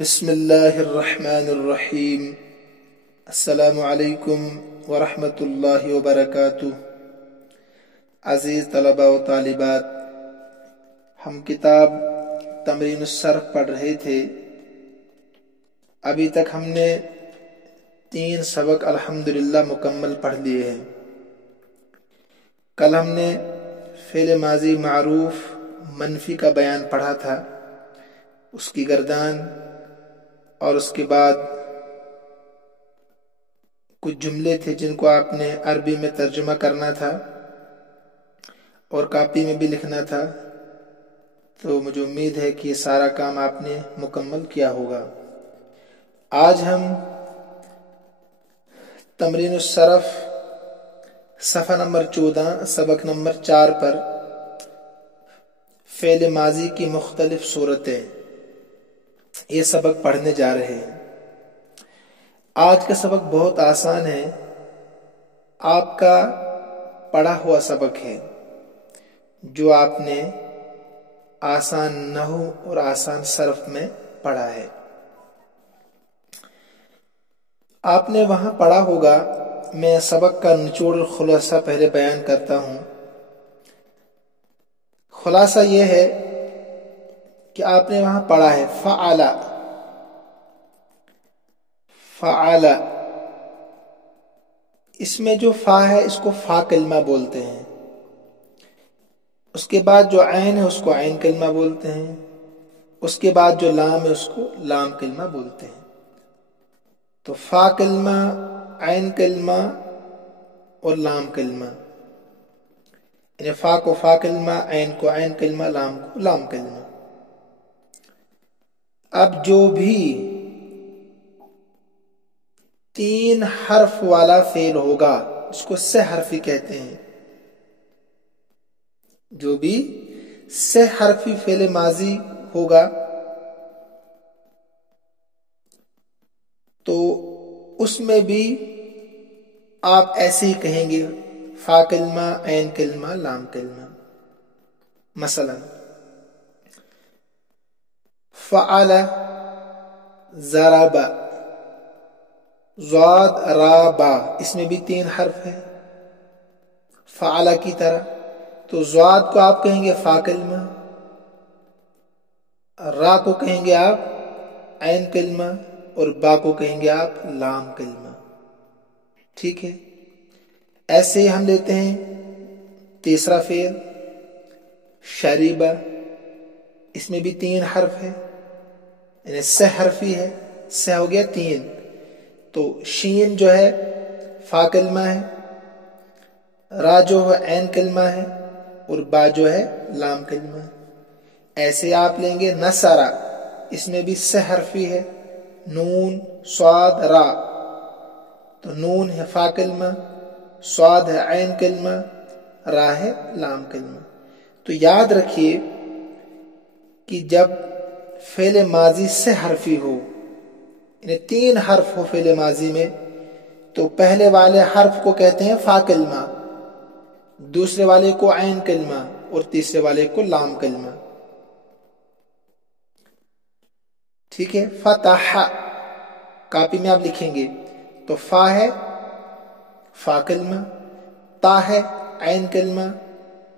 بسم اللہ الرحمن الرحیم۔ السلام علیکم ورحمۃ اللہ وبرکاتہ۔ عزیز طلباء و طالبات، ہم کتاب تمرین الصرف پڑھ رہے تھے۔ ابھی تک ہم نے 3 سبق الحمدللہ مکمل پڑھ لیے ہیں۔ کل ہم نے فعل ماضی معروف منفی کا بیان پڑھا تھا، اس کی گردان، اور اس کے بعد کچھ جملے تھے جن کو آپ نے عربی میں ترجمہ کرنا تھا اور کاپی میں بھی لکھنا تھا۔ تو مجھے امید ہے کہ یہ سارا کام آپ نے مکمل کیا ہوگا۔ آج ہم تمرین الصرف صفحہ نمبر 14 سبق نمبر 4 پر فعل ماضی کی مختلف صورتیں یہ سبق پڑھنے جا رہے ہیں۔ آج کا سبق بہت آسان ہے، آپ کا پڑھا ہوا سبق ہے جو آپ نے آسان نحو اور آسان صرف میں پڑھا ہے۔ آپ نے وہاں پڑھا ہوگا، میں سبق کا نچوڑ اور خلاصہ پہلے بیان کرتا ہوں۔ خلاصہ یہ ہے کہ آپ نے وہاں پڑھا ہے فعل، فعل، اس میں جو فا ہے اس کو فا کلمہ بولتے ہیں، اس کے بعد جو عین ہے اس کو عین کلمہ بولتے ہیں، اس کے بعد جو لام ہے اس کو لام کلمہ بولتے ہیں۔ تو فا کلمہ، عین کلمہ اور لام کلمہ، یعنی فا کو فا کلمہ، عین کو عین کلمہ، لام کو لام کلمہ۔ اب جو بھی 3 حرف والا فعل ہوگا اس کو سہ حرفی کہتے ہیں۔ جو بھی سہ حرفی فعل ماضی ہوگا تو اس میں بھی آپ ایسے ہی کہیں گے، فا کلمہ، عین کلمہ، لام کلمہ۔ مثلا فعل، ضرب، ضاد، را، با، اس میں بھی 3 حرف ہیں فعل کی طرح۔ تو ضاد کو آپ کہیں گے فا کلمہ، را کو کہیں گے آپ عین کلمہ، اور با کو کہیں گے آپ لام کلمہ۔ ٹھیک ہے، ایسے ہی ہم لیتے ہیں تیسرا فعل شریبہ، اس میں بھی 3 حرف ہے، یعنی سہ حرفی ہے، سہ ہو گیا 3۔ تو شین جو ہے فا کلمہ ہے، را جو ہے عین کلمہ ہے، اور با جو ہے لام کلمہ ہے۔ ایسے آپ لیں گے نصرہ، اس میں بھی سہ حرفی ہے، نون، صاد، را۔ تو نون ہے فا کلمہ، صاد ہے عین کلمہ، را ہے لام کلمہ۔ تو یاد رکھیے کہ جب فعل ماضی سہ حرفی ہو، یعنی 3 حرف ہو فعل ماضی میں، تو پہلے والے حرف کو کہتے ہیں فا کلمہ، دوسرے والے کو عین کلمہ، اور تیسرے والے کو لام کلمہ۔ ٹھیک ہے، فتح، کاپی میں آپ لکھیں گے تو فا ہے فا کلمہ، تا ہے عین کلمہ،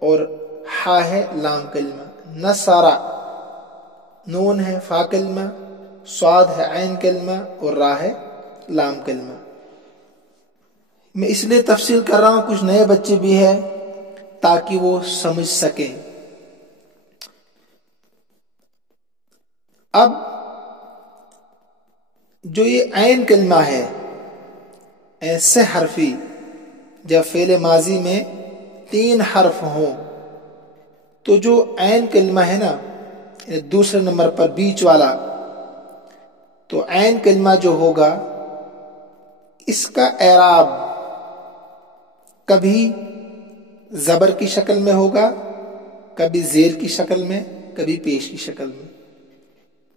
اور ہا ہے لام کلمہ۔ نصرہ، نون ہے فا کلمہ، صاد ہے عین کلمہ، اور را ہے لام کلمہ۔ میں اس لیے تفصیل کر رہا ہوں، کچھ نئے بچے بھی ہیں تاکہ وہ سمجھ سکیں۔ اب جو یہ عین کلمہ ہے، ایسے حرفی، جب فعل ماضی میں 3 حرف ہوں تو جو عین کلمہ ہے نا، دوسرے نمبر پر بیچ والا، تو عین کلمہ جو ہوگا اس کا اعراب کبھی زبر کی شکل میں ہوگا، کبھی زیر کی شکل میں، کبھی پیش کی شکل میں۔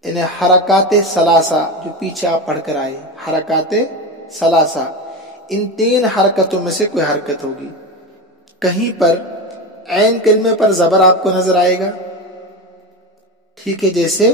یعنی حرکات ثلاثہ جو پیچھے آپ پڑھ کر آئے، حرکات ثلاثہ، ان 3 حرکتوں میں سے کوئی حرکت ہوگی۔ کہیں پر عین کلمے پر زبر آپ کو نظر آئے گا، ٹھیک ہے، جیسے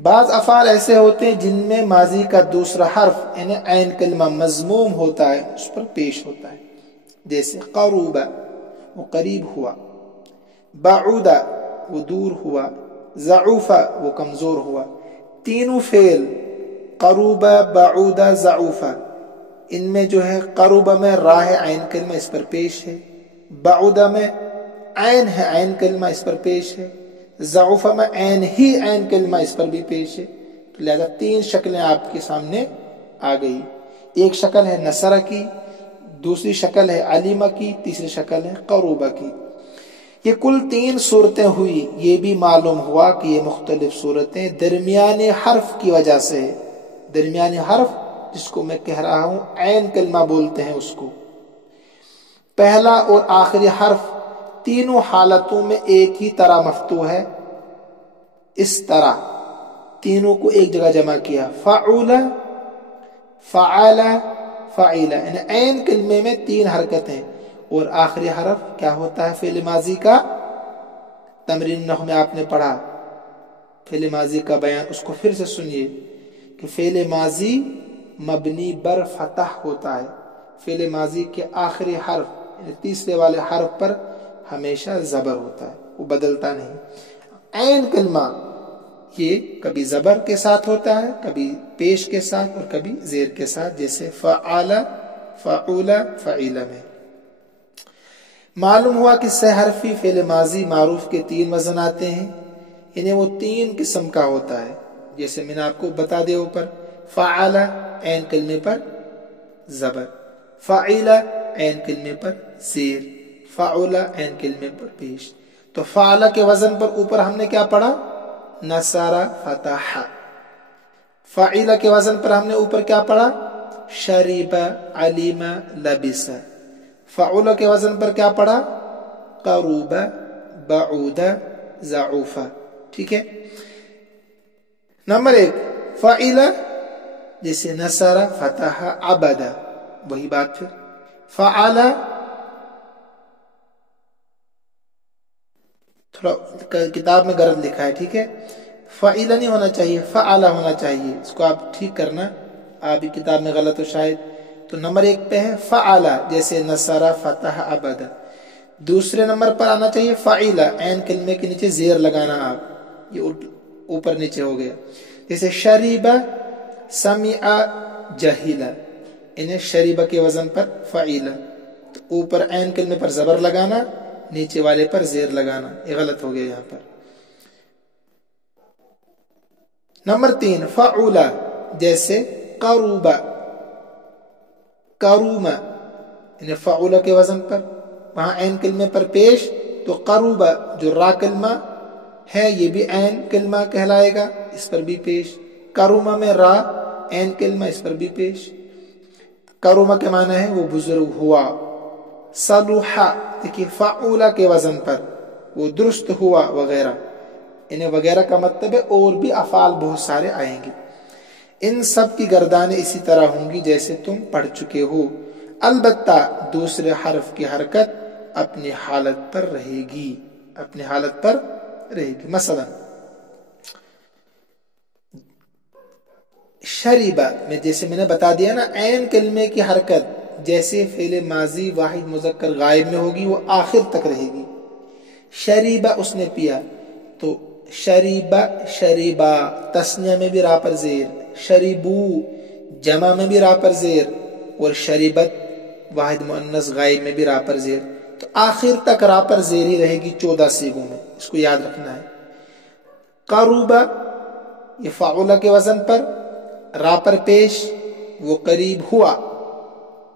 بعض افعال ایسے ہوتے ہیں جن میں ماضی کا دوسرا حرف یعنی عین کلمہ مضموم ہوتا ہے، اس پر پیش ہوتا ہے، جیسے قروب وہ قریب ہوا، بعود وہ دور ہوا، ضعوف وہ کمزور ہوا۔ تینوں فعل قروب، بعود، ضعوف، ان میں جو ہے قروب میں راہ عین کلمہ اس پر پیش ہے، بعود میں عین ہے عین کلمہ اس پر پیش ہے، ضعوف میں عین ہی عین کلمہ اس پر بھی پیش ہے، تو لہذا تین شکلیں آپ کے سامنے آ گئی۔ ایک شکل ہے نصر کی، دوسری شکل ہے علیمہ کی، تیسری شکل ہے قروبہ کی۔ یہ کل تین صورتیں ہوئی۔ یہ بھی معلوم ہوا کہ یہ مختلف صورتیں درمیانے حرف کی وجہ سے ہے۔ درمیانے حرف جس کو میں کہہ رہا ہوں عین کلمہ بولتے ہیں اس کو، پہلا اور آخری حرف تینوں حالتوں میں ایک ہی طرح مفتوح ہے۔ اس طرح تینوں کو ایک جگہ جمع کیا، فعول، فعل، فعیل، یعنی عین کلمے میں تین حرکتیں، اور آخری حرف کیا ہوتا ہے فعل ماضی کا؟ تمرین نحو میں آپ نے پڑھا فعل ماضی کا بیان، اس کو پھر سے سنیے کہ فعل ماضی مبنی بر فتح ہوتا ہے۔ فعل ماضی کے آخری حرف یعنی تیسرے والے حرف پر ہمیشہ زبر ہوتا ہے، وہ بدلتا نہیں۔ عین کلمہ یہ کبھی زبر کے ساتھ ہوتا ہے، کبھی پیش کے ساتھ اور کبھی زیر کے ساتھ، جیسے فعال، فعول، فعیل میں۔ معلوم ہوا کہ سہ حرفی فعل ماضی معروف کے تین وزن آتے ہیں، انہیں وہ تین قسم کا ہوتا ہے، جیسے میں نے آپ کو بتا دیا اوپر، فعال عین کلمے پر زبر، فعیل عین کلمے پر زیر، فعول عین کلمے پر پیش۔ تو فعل کے وزن پر اوپر ہم نے کیا پڑھا؟ نصر، فتح۔ فعیل کے وزن پر ہم نے اوپر کیا پڑھا؟ شریب، علیم، لبس۔ فعول کے وزن پر کیا پڑھا؟ قروب، بعود، ضعوف۔ ٹھیک ہے۔ نمبر ایک فعیل جیسے نصر، فتح، عبد، وہی بات پھر فعل، تھوڑا کتاب میں غلط لکھا ہے، ٹھیک ہے، فعیل نہیں ہونا چاہیے، فعل ہونا چاہیے، اس کو آپ ٹھیک کرنا، آپ کی کتاب میں غلط ہو شاید۔ تو نمبر ایک پہ ہے فعل جیسے نصر، فتح، عبد۔ دوسرے نمبر پر آنا چاہیے فعیل، عین کلمے کے نیچے زیر لگانا آپ، یہ اوپر نیچے ہو گیا، جیسے شریب، سمع، جہل، انہیں شریبہ کے وزن پر فعیل، تو اوپر عین کلمے پر زبر لگانا، نیچے والے پر زیر لگانا، یہ غلط ہو گیا یہاں پر۔ نمبر تین فعول جیسے قروب، کروم، انہیں فعول کے وزن پر، وہاں عین کلمے پر پیش، تو قروب جو را کلمہ ہے یہ بھی عین کلمہ کہلائے گا، اس پر بھی پیش۔ کرومہ میں را عین کلمہ، اس پر بھی پیش۔ کرومہ کے معنی ہے وہ بزرگ ہوا۔ صلوحہ دیکھیے فعولہ کے وزن پر، وہ درست ہوا وغیرہ، انہیں وغیرہ کا مطلب ہے اور بھی افعال بہت سارے آئیں گے۔ ان سب کی گردانیں اسی طرح ہوں گی جیسے تم پڑھ چکے ہو، البتہ دوسرے حرف کی حرکت اپنی حالت پر رہے گی، اپنی حالت پر رہے گی۔ مثلا شریبہ میں جیسے میں نے بتا دیا نا، عین کلمے کی حرکت جیسے فعل ماضی واحد مذکر غائب میں ہوگی وہ آخر تک رہے گی۔ شریبہ اس نے پیا، تو شریبہ، شریبہ تسنیہ میں بھی را پر زیر، شریبو جمع میں بھی را پر زیر، اور شریبت واحد مؤنث غائب میں بھی را پر زیر، تو آخر تک را پر زیر ہی رہے گی 14 سیغوں میں، اس کو یاد رکھنا ہے۔ قروبہ یہ فعولہ کے وزن پر، را پر پیش، وہ قریب ہوا،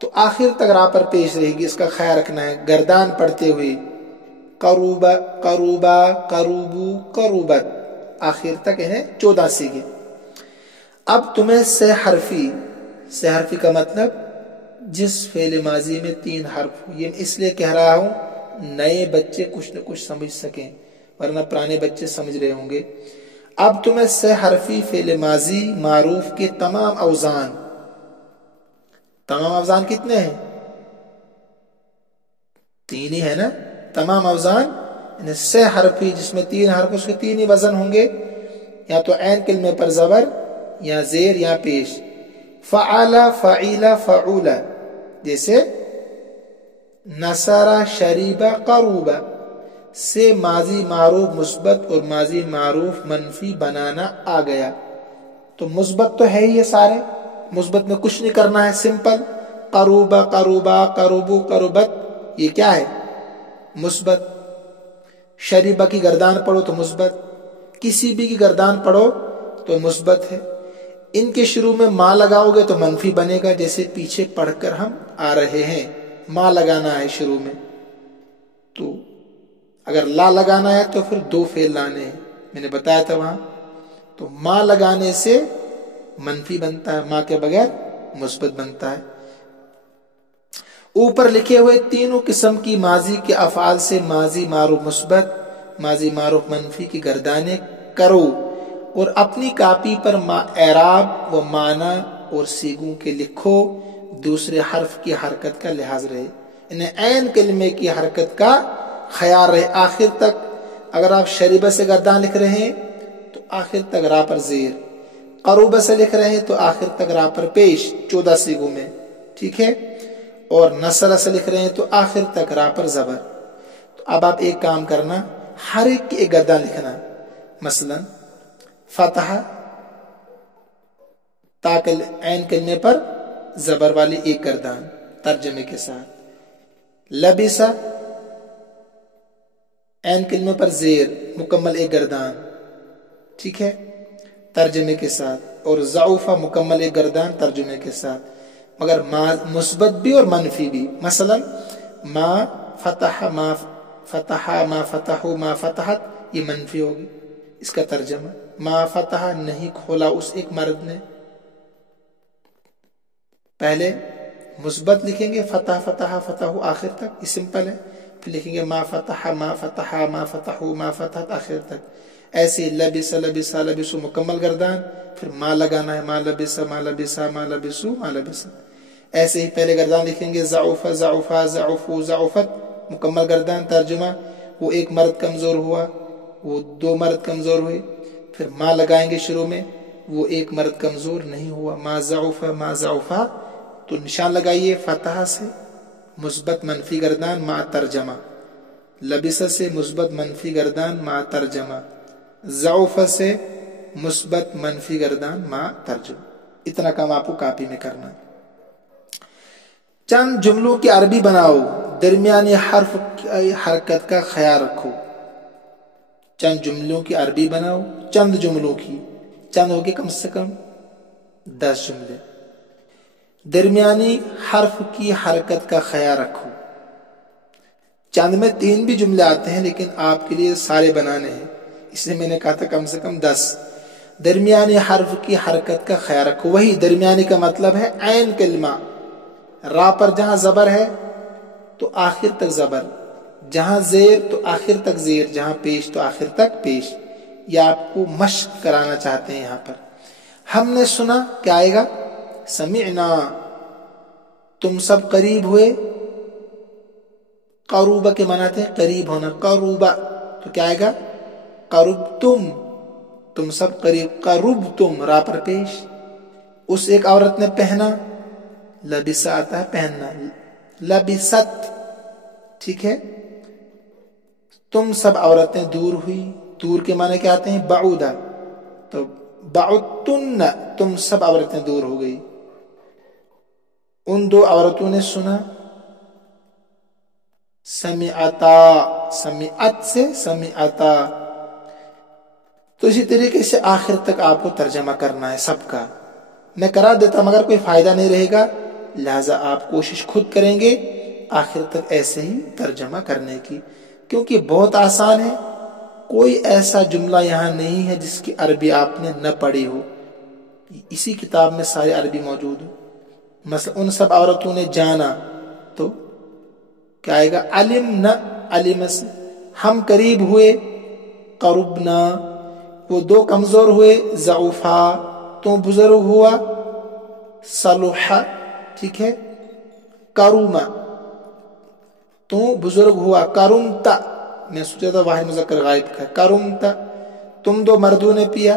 تو آخر تک را پر پیش رہے گی، اس کا خیال رکھنا ہے گردان پڑھتے ہوئے۔ قروبہ، قروبہ، قروبو، قروبت، آخر تک انہیں 14 سیغے۔ اب تمہیں سہ حرفی کا مطلب جس فعل ماضی میں 3 حرف، یہ اس لیے کہہ رہا ہوں نئے بچے کچھ نہ کچھ سمجھ سکیں، ورنہ پرانے بچے سمجھ رہے ہوں گے۔ اب تمہیں سہ حرفی فعل ماضی معروف کے تمام اوزان کتنے ہیں؟ 3 ہی ہے نا، تمام اوزان سہ حرفی جس میں 3 حرف، اس کے 3 ہی وزن ہوں گے، یا تو عین کلمے پر زبر یا زیر یا پیش. فعلا فعیلا فعولا، جیسے نصرہ شریبہ قروبہ سے ماضی معروف مثبت اور ماضی معروف منفی بنانا آ گیا. تو مثبت تو ہے ہی، یہ سارے مثبت میں کچھ نہیں کرنا ہے، سمپل. قروبہ قروبہ قروبو قربت، یہ کیا ہے؟ مثبت. شریبہ کی گردان پڑھو تو مثبت، کسی بھی کی گردان پڑھو تو مثبت ہے. ان کے شروع میں ماں لگاؤ گے تو منفی بنے گا، جیسے پیچھے پڑھ کر ہم آ رہے ہیں. ماں لگانا ہے شروع میں، تو اگر لا لگانا ہے تو پھر 2 فعل لانے ہیں، میں نے بتایا تھا وہاں. تو ماں لگانے سے منفی بنتا ہے، ماں کے بغیر مثبت بنتا ہے. اوپر لکھے ہوئے تینوں قسم کی ماضی کے افعال سے ماضی معروف مثبت، ماضی معروف منفی کی گردانیں کرو اور اپنی کاپی پر اعراب و معنی اور سیغوں کے لکھو. دوسرے حرف کی حرکت کا لحاظ رہے، یعنی عین کلمے کی حرکت کا خیال رہے آخر تک. اگر آپ شریبہ سے گردان لکھ رہے ہیں تو آخر تک را پر زیر، قروبہ سے لکھ رہے ہیں تو آخر تک را پر پیش 14 سیغوں میں، ٹھیک ہے. اور نصرہ سے لکھ رہے ہیں تو آخر تک را پر زبر. تو اب آپ ایک کام کرنا، ہر ایک کی ایک گردان لکھنا. مثلا فتح تاکل عین کلمے پر زبر والی ایک گردان ترجمے کے ساتھ. لبسا عین کلمے پر زیر مکمل ایک گردان، ٹھیک ہے، ترجمے کے ساتھ. اور ضعوفہ مکمل ایک گردان ترجمے کے ساتھ، مگر مثبت بھی اور منفی بھی. مثلا ما فتح ما فتح ما فتحو ما فتحت، یہ منفی ہوگی. اس کا ترجمہ ما فتح نہیں کھولا اس ایک مرد نے. پہلے مثبت لکھیں گے فتح فتح فتحو آخر تک، یہ سمپل ہے. پھر لکھیں گے ما فتح ما فتح ما فتحو ما فتحت آخر تک. ایسے لبس لبس لبسو مکمل گردان، پھر ما لگانا ہے ما لبس ما لبسا ما لبسو ما لبسا. ایسے ہی پہلے گردان لکھیں گے ضعف ضعفا ضعفو ضعفت مکمل گردان. ترجمہ وہ ایک مرد کمزور ہوا، وہ 2 مرد کمزور ہوئے. پھر ما لگائیں گے شروع میں، وہ ایک مرد کمزور نہیں ہوا. ما ضعف ما ضعفا، تو نشان لگائیے فتح سے مثبت منفی گردان ما ترجمہ، لبس سے مثبت منفی گردان ما ترجمہ، ضعف سے مثبت منفی گردان ما ترجمہ. اتنا کام آپ کو کاپی میں کرنا. چند جملوں کی عربی بناؤ، درمیانی حرف کی حرکت کا خیال رکھو. چند جملوں کی عربی بناؤ، چند جملوں کی، چند ہوگی کم سے کم 10 جملے. درمیانی حرف کی حرکت کا خیال رکھو. چند میں 3 بھی جملے آتے ہیں، لیکن آپ کے لیے سارے بنانے ہیں، اس لیے میں نے کہا تھا کم سے کم 10. درمیانی حرف کی حرکت کا خیال رکھو. وہی درمیانی کا مطلب ہے عین کلمہ. را پر جہاں زبر ہے تو آخر تک زبر، جہاں زیر تو آخر تک زیر، جہاں پیش تو آخر تک پیش. یہ آپ کو مشق کرانا چاہتے ہیں. یہاں پر ہم نے سنا، کیا آئے گا؟ سمعنا. تم سب قریب ہوئے، قروبہ کے معنی ہیں قریب ہونا، قروبہ، تو کیا آئے گا؟ قربتم. تم سب قریب، قربتم را پر پیش. اس ایک عورت نے پہنا، لبسا آتا ہے پہننا، لبست، ٹھیک ہے. تم سب عورتیں دور ہوئی، دور کے معنی کیا آتے ہیں؟ بعودا. تو بعدتن، تم سب عورتیں دور ہو گئی. ان 2 عورتوں نے سنا، سمعتا، سمعت سے سمعتا. تو اسی طریقے سے آخر تک آپ کو ترجمہ کرنا ہے سب کا. میں کرا دیتا مگر کوئی فائدہ نہیں رہے گا، لہذا آپ کوشش خود کریں گے آخر تک ایسے ہی ترجمہ کرنے کی، کیونکہ بہت آسان ہے. کوئی ایسا جملہ یہاں نہیں ہے جس کی عربی آپ نے نہ پڑھی ہو. اسی کتاب میں سارے عربی موجود ہو. مثلا ان سب عورتوں نے جانا، تو کیا آئے گا؟ علمنا، علم سے. ہم قریب ہوئے، قربنا. وہ 2 کمزور ہوئے، ضعفا. تو بزرگ ہوا، صلحا، ٹھیک ہے. کروما، تو بزرگ ہوا، کرمتا. میں سوچا تھا واحد مذکر غائب کا، کرمتا. تم 2 مردوں نے پیا،